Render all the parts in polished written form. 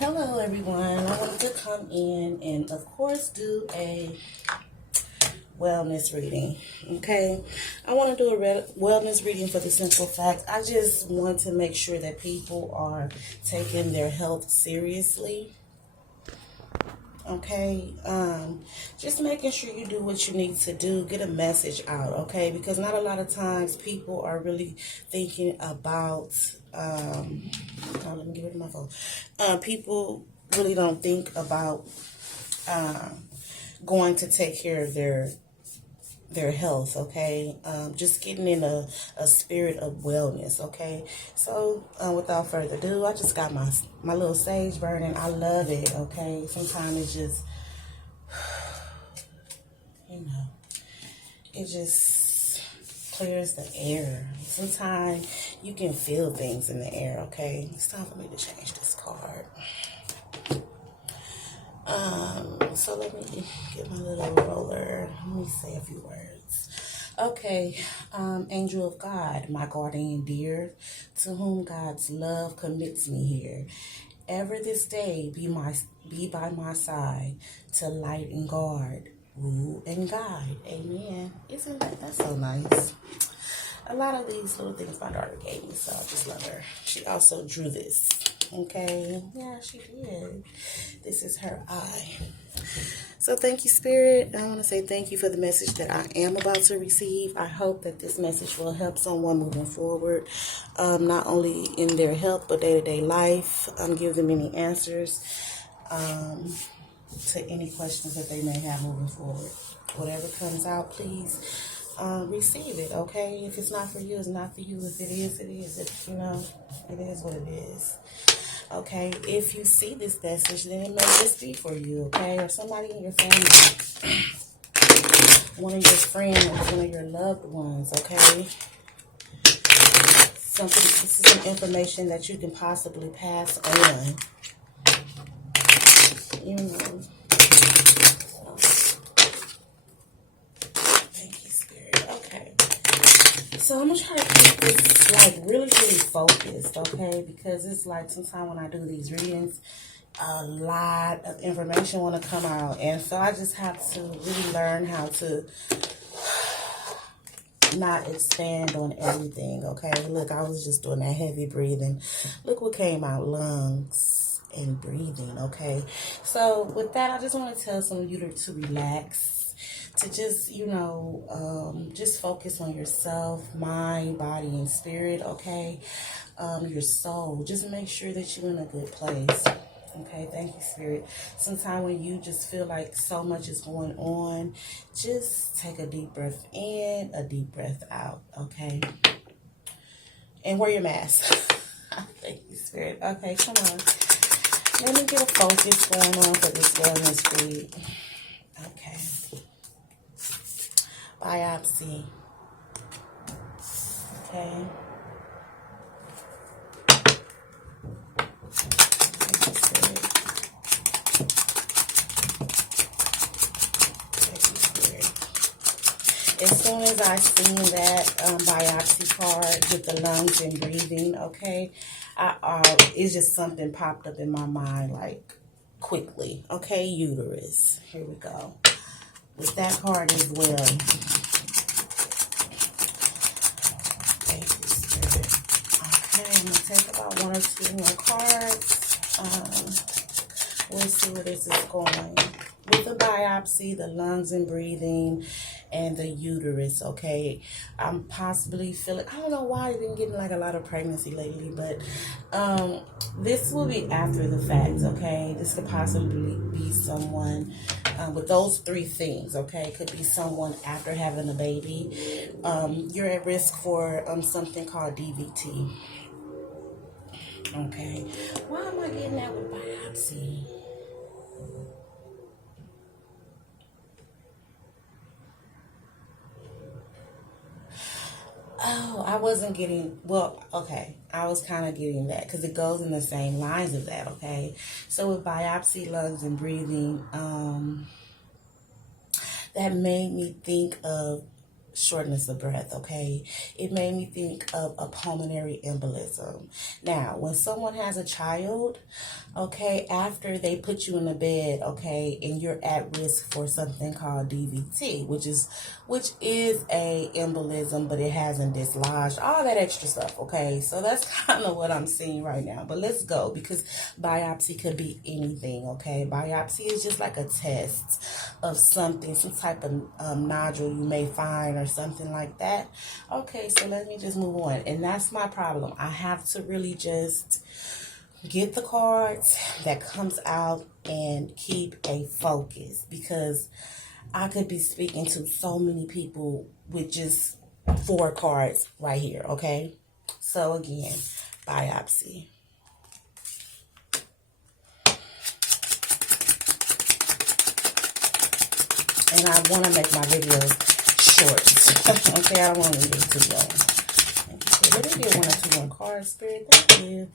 Hello everyone, I wanted to come in and of course do a wellness reading. Okay, I want to do a wellness reading for the simple fact I just want to make sure that people are taking their health seriously. Okay, just making sure you do what you need to do, get a message out. Okay, because not a lot of times people are really thinking about let me give it to my phone. People really don't think about going to take care of their health. Okay, just getting in a spirit of wellness. Okay, so without further ado, I just got my little sage burning. I love it. Okay, sometimes it just it just clears the air. Sometimes you can feel things in the air. Okay, it's time for me to change this card. So let me get my little roller. Let me say a few words. Okay, angel of God, my guardian dear, to whom God's love commits me here. Ever this day be by my side, to light and guard, rule and guide. Amen. Isn't that's so nice? A lot of these little things my daughter gave me, so I just love her. She also drew this. Okay, yeah, she did. This is her eye. So thank you, Spirit. I want to say thank you for the message that I am about to receive. I hope that this message will help someone moving forward, not only in their health, but day-to-day life. Give them any answers to any questions that they may have moving forward. Whatever comes out, please receive it, okay? If it's not for you, it's not for you. If it is, it is. If, it is what it is. Okay, if you see this message, then it may just be for you, okay? Or somebody in your family, one of your friends, one of your loved ones, okay? This is some information that you can possibly pass on. Thank you, Spirit. Okay. So I'm going to try to keep this, really focused, okay? Because it's like sometimes when I do these readings, a lot of information want to come out. And so I just have to really learn how to not expand on everything, okay? Look, I was just doing that heavy breathing. Look what came out, lungs and breathing, okay? So with that, I just want to tell some of you to relax. To just, just focus on yourself, mind, body, and spirit, okay? Your soul. Just make sure that you're in a good place. Okay, thank you, Spirit. Sometimes when you just feel like so much is going on, just take a deep breath in, a deep breath out, okay? And wear your mask. Thank you, Spirit. Okay, come on. Let me get a focus going on for this wellness read. Okay. Biopsy. Okay. As soon as I seen that biopsy card with the lungs and breathing, okay, it's just something popped up in my mind like quickly. Okay, uterus. Here we go. With that card as well. Thank you, Spirit. Okay, I'm going to take about 1 or 2 more cards. We'll see where this is going. With the biopsy, the lungs and breathing, and the uterus, okay? I'm possibly feeling, I don't know why I've been getting like a lot of pregnancy lately, but this will be after the fact, okay? This could possibly be someone with those 3 things, okay? It could be someone after having a baby. You're at risk for something called DVT. Okay. Why am I getting that with biopsy? Oh, I wasn't getting, well, okay. I was kind of getting that because it goes in the same lines of that, okay? So with biopsy, lungs, and breathing, that made me think of shortness of breath, okay? It made me think of a pulmonary embolism. Now, when someone has a child, okay, after they put you in the bed, okay, and you're at risk for something called DVT, which is a embolism, but it hasn't dislodged, all that extra stuff, okay? So that's kind of what I'm seeing right now. But let's go, because biopsy could be anything, okay? Biopsy is just like a test of something, some type of nodule you may find or something like that. Okay, so let me just move on. And that's my problem. I have to really just get the cards that comes out and keep a focus, because I could be speaking to so many people with just 4 cards right here, okay? So again, biopsy. And I want to make my videos short. Okay, I don't want to leave it too long. Okay, let me get 1 or 2 more cards, Spirit. Thank you.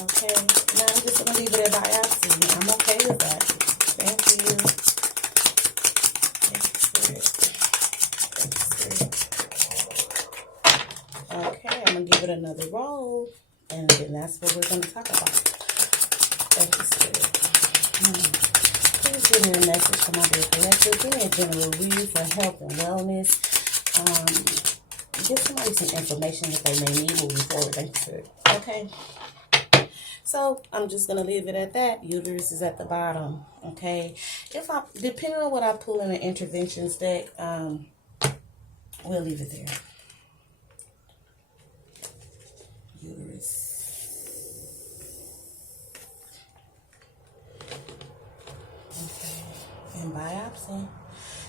Okay, now I'm just going to leave it at biopsy. I'm okay with that. Thank you. Thank you, Spirit. Thank you, Spirit. Okay, I'm going to give it another roll. And then that's what we're going to talk about. Thank you, Spirit. Please give me a message for my dear collective. Give me a general read for health and wellness. Give somebody some information that they may need moving forward. Thank you, Spirit. Okay. So I'm just gonna leave it at that. Uterus is at the bottom. Okay. Depending on what I pull in the interventions deck, we'll leave it there. Uterus. Okay. And biopsy.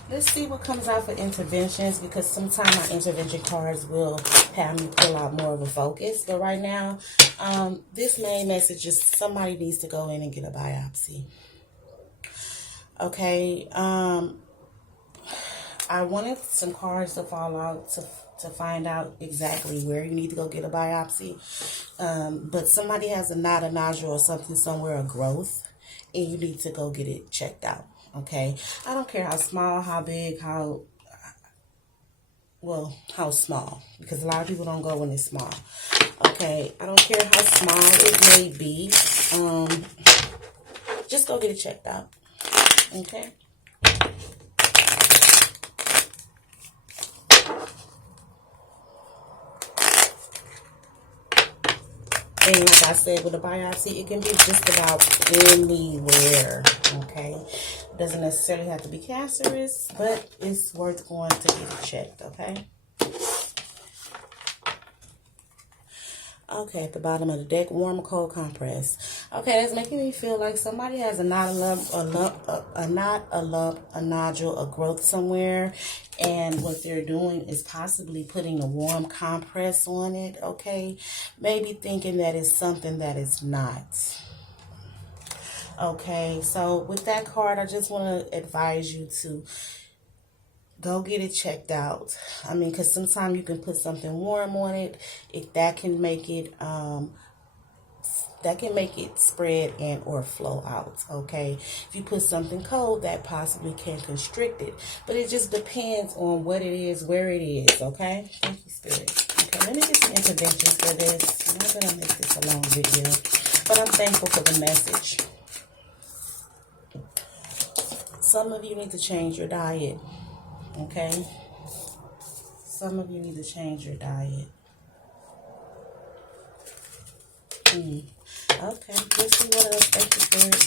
Let's see what comes out for interventions, because sometimes my intervention cards will have me pull out more of a focus. But right now, this main message is somebody needs to go in and get a biopsy. Okay. I wanted some cards to fall out to find out exactly where you need to go get a biopsy. But somebody has a nodule or something somewhere, a growth, and you need to go get it checked out. Okay, I don't care how small, how big, how small, because a lot of people don't go when it's small. Okay, I don't care how small it may be. Just go get it checked out. Okay. And like I said, with a biopsy, it can be just about anywhere, okay? It doesn't necessarily have to be cancerous, but it's worth going to get it checked, okay? Okay, at the bottom of the deck, warm, cold, compress. Okay, that's making me feel like somebody has a nodule, a growth somewhere, and what they're doing is possibly putting a warm compress on it, okay? Maybe thinking that it's something that it's not. Okay, so with that card, I just want to advise you to go get it checked out. I mean, because sometimes you can put something warm on it. If that can make it spread and or flow out. Okay, if you put something cold, that possibly can constrict it. But it just depends on what it is, where it is. Okay, thank you, Spirit. Okay, let me get some interventions for this. I'm not gonna make this a long video, but I'm thankful for the message. Some of you need to change your diet. Okay, some of you need to change your diet. Okay, let's see what else. Thank you, Spirit.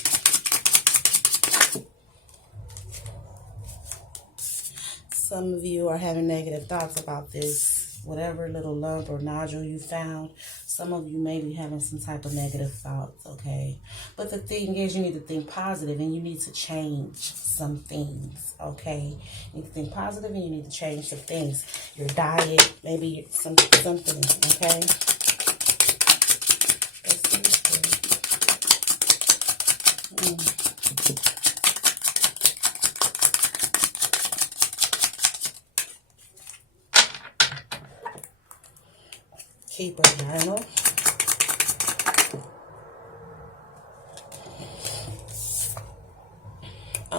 Some of you are having negative thoughts about this, whatever little lump or nodule you found. Some of you may be having some type of negative thoughts, okay? But the thing is, you need to think positive, and you need to change some things, okay? You need to think positive, and you need to change some things. Your diet, maybe something, okay? Keep a journal.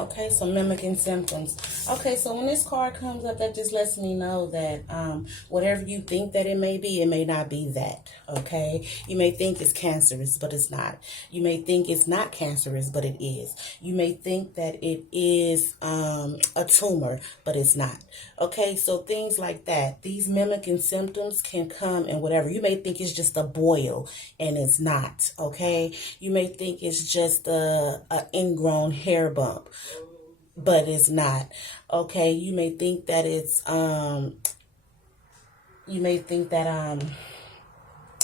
Okay, so mimicking symptoms. Okay, so when this card comes up, that just lets me know that whatever you think that it may not be that. Okay, you may think it's cancerous, but it's not. You may think it's not cancerous, but it is. You may think that it is a tumor, but it's not. Okay, so things like that. These mimicking symptoms can come in whatever. You may think it's just a boil, and it's not. Okay, you may think it's just a ingrown hair bump, but it's not. Okay, you may think that it's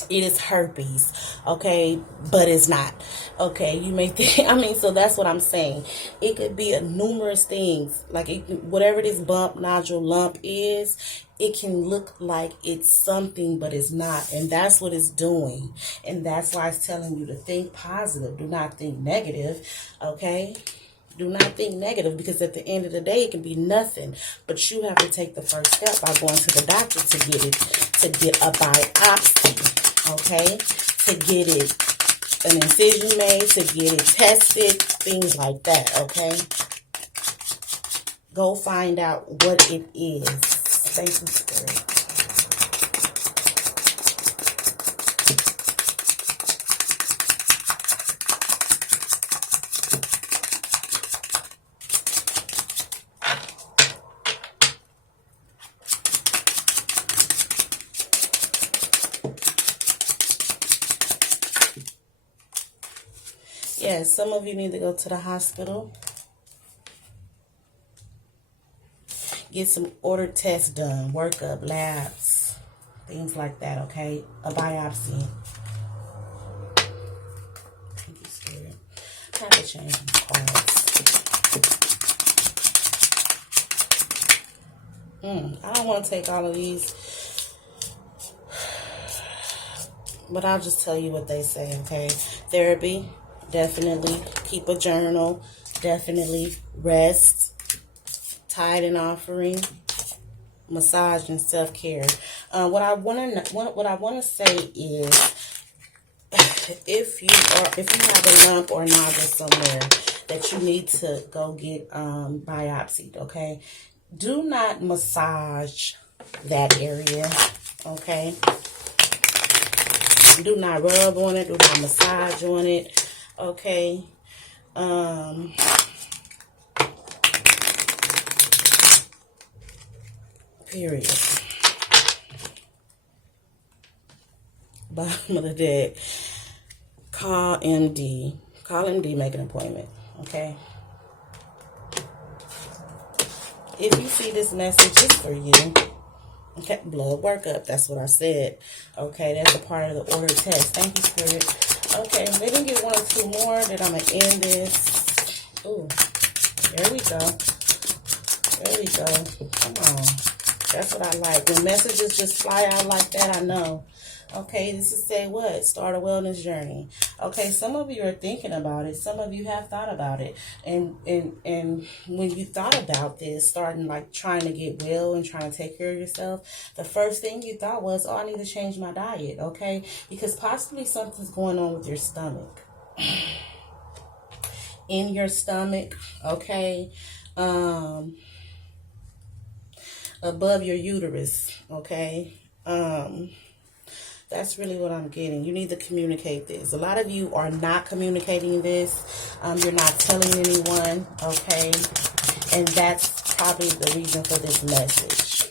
it is herpes, okay, but it's not. Okay, you may think, so that's what I'm saying. It could be a numerous things, like whatever this bump, nodule, lump is, it can look like it's something, but it's not, and that's what it's doing. And that's why it's telling you to think positive. Do not think negative, okay? Do not think negative, because at the end of the day, it can be nothing. But you have to take the first step by going to the doctor to get a biopsy, okay? To get it, an incision made, to get it tested, things like that, okay? Go find out what it is. Thank you, Spirit. Yes, some of you need to go to the hospital. Get some ordered tests done, workup, labs, things like that, okay? A biopsy. Thank you, Spirit. I have to change these cards. I don't want to take all of these, but I'll just tell you what they say, okay? Therapy, definitely. Keep a journal, definitely. Rest. Tithe and offering, massage, and self-care. What I want to say is, if you have a lump or nodule somewhere that you need to go get biopsied, okay, do not massage that area, okay? Do not rub on it. Do not massage on it, okay? Period. Bottom of the deck. Call MD. Call MD, make an appointment. Okay? If you see this message, it's for you. Okay? Blood workup. That's what I said. Okay? That's a part of the order test. Thank you, Spirit. Okay. Let me get one or two more that I'm going to end this. Ooh. There we go. There we go. Come on. That's what I like. When messages just fly out like that, I know. Okay, this is say what? Start a wellness journey. Okay, some of you are thinking about it. Some of you have thought about it. And when you thought about this, starting like trying to get well and trying to take care of yourself, the first thing you thought was, oh, I need to change my diet, okay? Because possibly something's going on with your stomach. In your stomach, okay? Above your uterus, okay? That's really what I'm getting. You need to communicate this. A lot of you are not communicating this. You're not telling anyone, okay? And that's probably the reason for this message.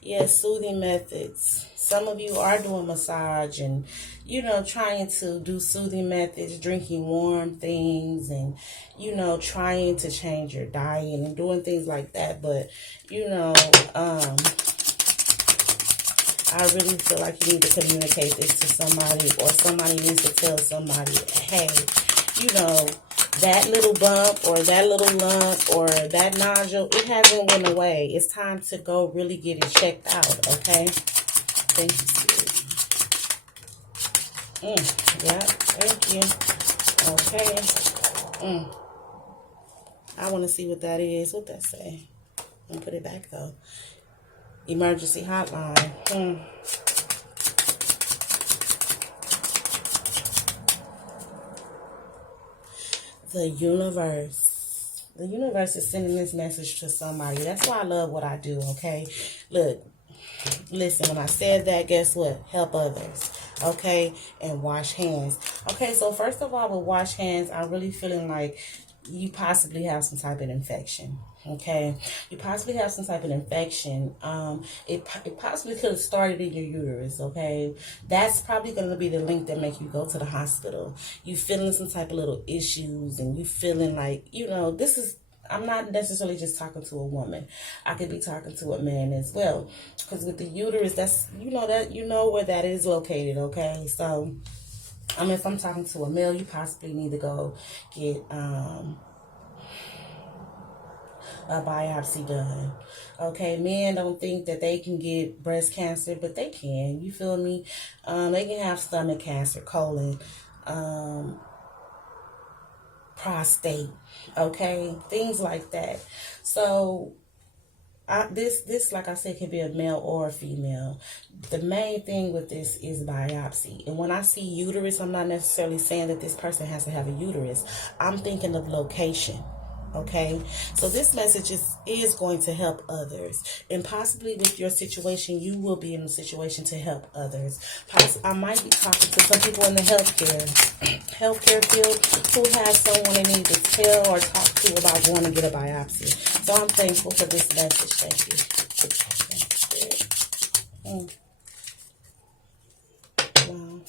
Yes, soothing methods. Some of you are doing massage and, you know, trying to do soothing methods, drinking warm things and, you know, trying to change your diet and doing things like that. But, you know, I really feel like you need to communicate this to somebody, or somebody needs to tell somebody, hey, you know, that little bump or that little lump or that nodule, it hasn't went away. It's time to go really get it checked out, okay? Thank you, Spirit. Yeah, thank you. Okay. I want to see what that is. What that say? I'm gonna put it back though. Emergency hotline. The universe. The universe is sending this message to somebody. That's why I love what I do, okay? Look, listen, when I said that, guess what? Help others, okay? And wash hands. Okay, so first of all, with wash hands, I'm really feeling like you possibly have some type of infection. Okay, you possibly have some type of infection. It possibly could have started in your uterus. Okay, that's probably going to be the link that make you go to the hospital. You feeling some type of little issues, and you feeling like, you know, this is. I'm not necessarily just talking to a woman. I could be talking to a man as well, because with the uterus, that's, you know where that is located. Okay, so if I'm talking to a male, you possibly need to go get a biopsy done. Okay, men don't think that they can get breast cancer, but they can. You feel me? They can have stomach cancer, colon, prostate. Okay, things like that. So this, like I said, can be a male or a female. The main thing with this is biopsy. And when I see uterus, I'm not necessarily saying that this person has to have a uterus. I'm thinking of location. Okay, so this message is going to help others, and possibly with your situation, you will be in a situation to help others. I might be talking to some people in the healthcare field who has someone they need to tell or talk to about going to get a biopsy. So I'm thankful for this message. Thank you. Wow.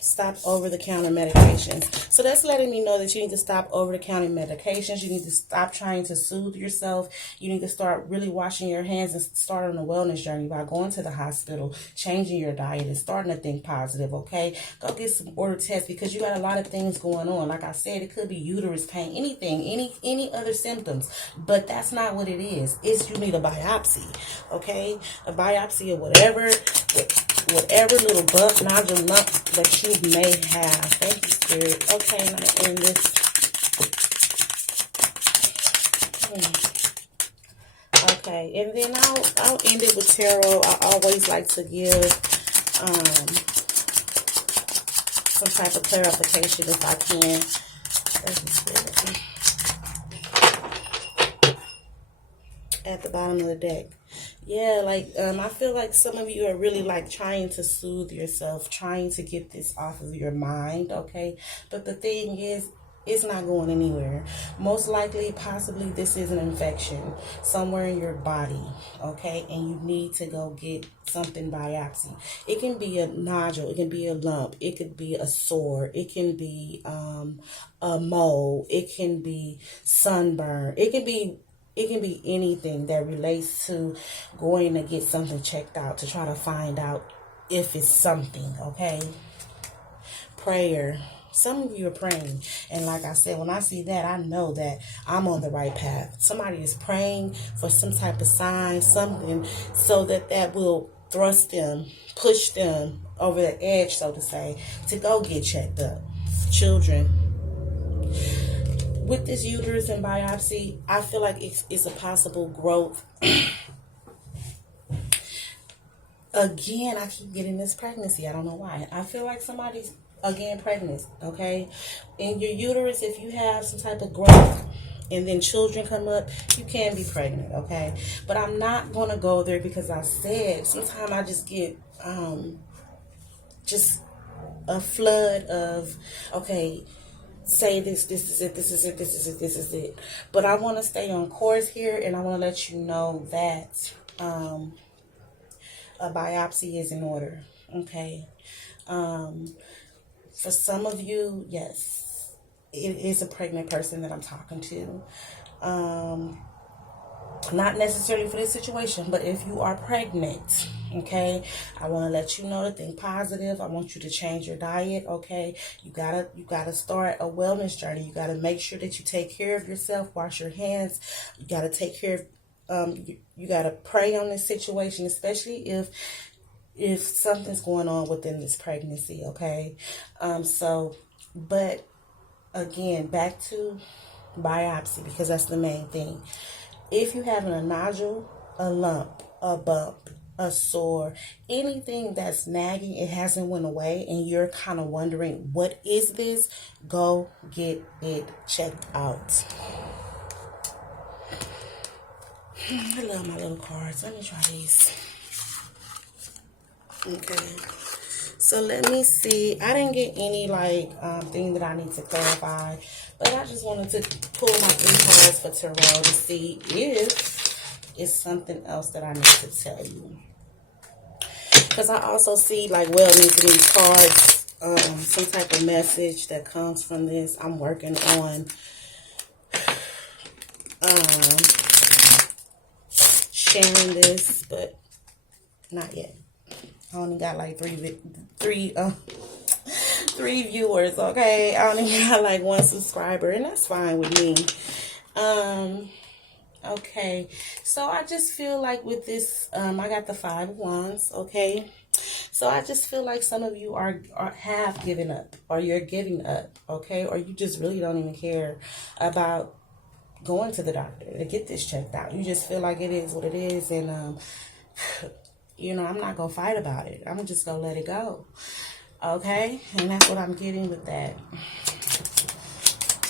Stop over-the-counter medications. So that's letting me know that you need to stop over-the-counter medications. You need to stop trying to soothe yourself. You need to start really washing your hands and start on a wellness journey by going to the hospital, changing your diet, and starting to think positive, okay? Go get some order tests, because you got a lot of things going on. Like I said, it could be uterus pain, anything, any other symptoms. But that's not what it is. It's you need a biopsy, okay? A biopsy of whatever little bump, nodule, lump that you may have. Thank you, Spirit. Okay, I'm going to end this. Okay, and then I'll end it with tarot. I always like to give some type of clarification if I can. Thank you, Spirit. At the bottom of the deck. Yeah, like I feel like some of you are really like trying to soothe yourself, trying to get this off of your mind, okay? But the thing is, it's not going anywhere. Most likely, possibly, this is an infection somewhere in your body, okay? And you need to go get something biopsy. It can be a nodule. It can be a lump. It could be a sore. It can be a mole. It can be sunburn. It can be anything that relates to going to get something checked out to try to find out if it's something, okay? Prayer. Some of you are praying. And like I said, when I see that, I know that I'm on the right path. Somebody is praying for some type of sign, something, so that will thrust them, push them over the edge, so to say, to go get checked up. Children. With this uterus and biopsy, I feel like it's a possible growth. Again, I keep getting this pregnancy. I don't know why. I feel like somebody's, again, pregnant, okay? In your uterus, if you have some type of growth and then children come up, you can be pregnant, okay? But I'm not going to go there, because I said sometimes I just get just a flood of, okay, say this is it, this is it, this is it, this is it. But I want to stay on course here, and I want to let you know that a biopsy is in order, okay? For some of you, yes, it is a pregnant person that I'm talking to. Not necessarily for this situation, but if you are pregnant, okay, I want to let you know to think positive. I want you to change your diet, okay? You gotta start a wellness journey. You gotta make sure that you take care of yourself, wash your hands. You gotta take care of, you gotta pray on this situation, especially if something's going on within this pregnancy, okay? But again, back to biopsy, because that's the main thing. If you having a nodule, a lump, a bump, a sore, anything that's nagging, it hasn't went away, and you're kind of wondering, what is this? Go get it checked out. I love my little cards. Let me try these. Okay. So let me see. I didn't get any thing that I need to clarify, but I just wanted to pull my 3 cards for tarot to see if it's something else that I need to tell you. Because I also see wellness in these cards, some type of message that comes from this. I'm working on sharing this, but not yet. I only got three viewers, okay? I only got 1 subscriber, and that's fine with me. Okay, so I just feel like with this, I got the 5 of Wands, okay? So I just feel like some of you have given up, or you're giving up, okay? Or you just really don't even care about going to the doctor to get this checked out. You just feel like it is what it is, and I'm not gonna fight about it. I'm just gonna let it go, okay? And that's what I'm getting with that.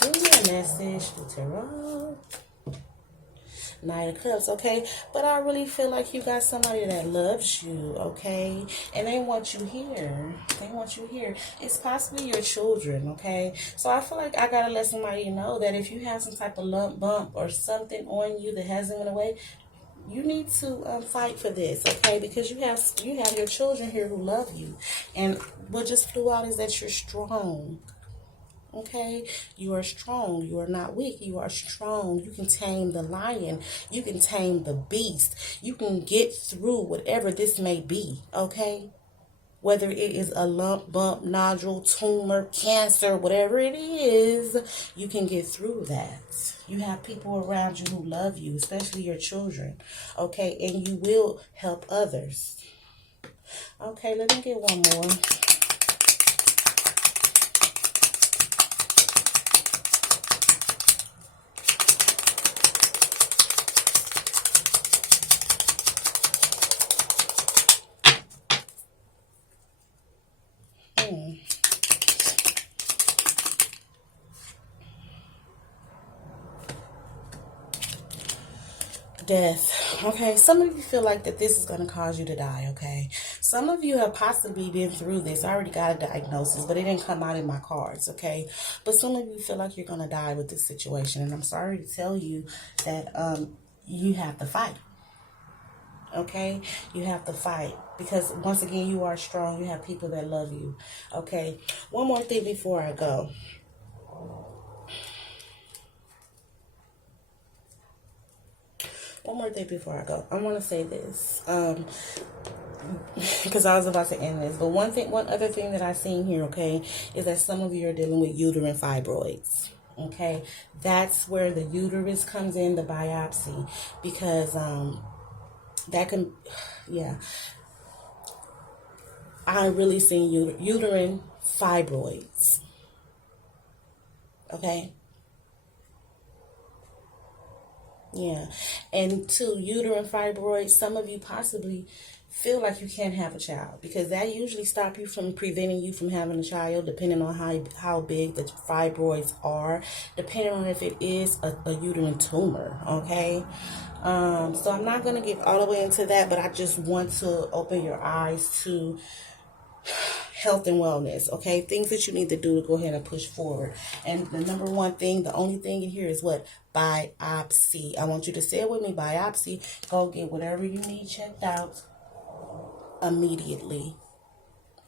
Give me a message for tarot. Knight of Cups, okay? But I really feel like you got somebody that loves you, okay? And they want you here. They want you here. It's possibly your children, okay? So I feel like I gotta let somebody know that if you have some type of lump, bump, or something on you that hasn't went away, you need to fight for this, okay? Because you have your children here who love you. And what just flew out is that you're strong. Okay, you are strong. You are not weak. You are strong. You can tame the lion. You can tame the beast. You can get through whatever this may be. Okay, whether it is a lump, bump, nodule, tumor, cancer, whatever it is, you can get through that. You have people around you who love you, especially your children. Okay, and you will help others. Okay, let me get one more. Death. Okay, some of you feel like that this is going to cause you to die, okay? Some of you have possibly been through this. I already got a diagnosis, but it didn't come out in my cards, okay? But some of you feel like you're going to die with this situation, and I'm sorry to tell you that you have to fight, okay? You have to fight, because once again, you are strong. You have people that love you, okay? One more thing before I go. One more thing before I go. I want to say this, because I was about to end this. But one other thing that I've seen here, okay, is that some of you are dealing with uterine fibroids. Okay, that's where the uterus comes in, the biopsy, because that can, yeah. I really seen uterine fibroids. Okay. Yeah. And to uterine fibroids, some of you possibly feel like you can't have a child, because that usually stops you from preventing you from having a child, depending on how big the fibroids are, depending on if it is a uterine tumor, okay? So I'm not going to get all the way into that, but I just want to open your eyes to health and wellness, okay? Things that you need to do to go ahead and push forward. And the number one thing, the only thing in here is what? Biopsy. I want you to say it with me, biopsy. Go get whatever you need checked out immediately.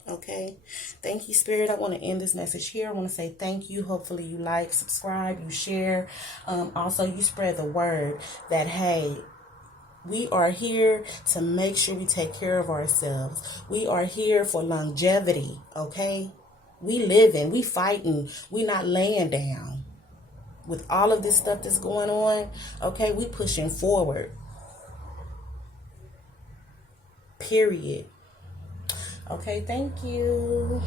Okay? Thank you, Spirit. I want to end this message here. I want to say thank you. Hopefully you like, subscribe, you share. Also, you spread the word that, hey, we are here to make sure we take care of ourselves. We are here for longevity, okay? We living, we fighting, we not laying down. With all of this stuff that's going on, okay, we pushing forward. Period. Okay, thank you.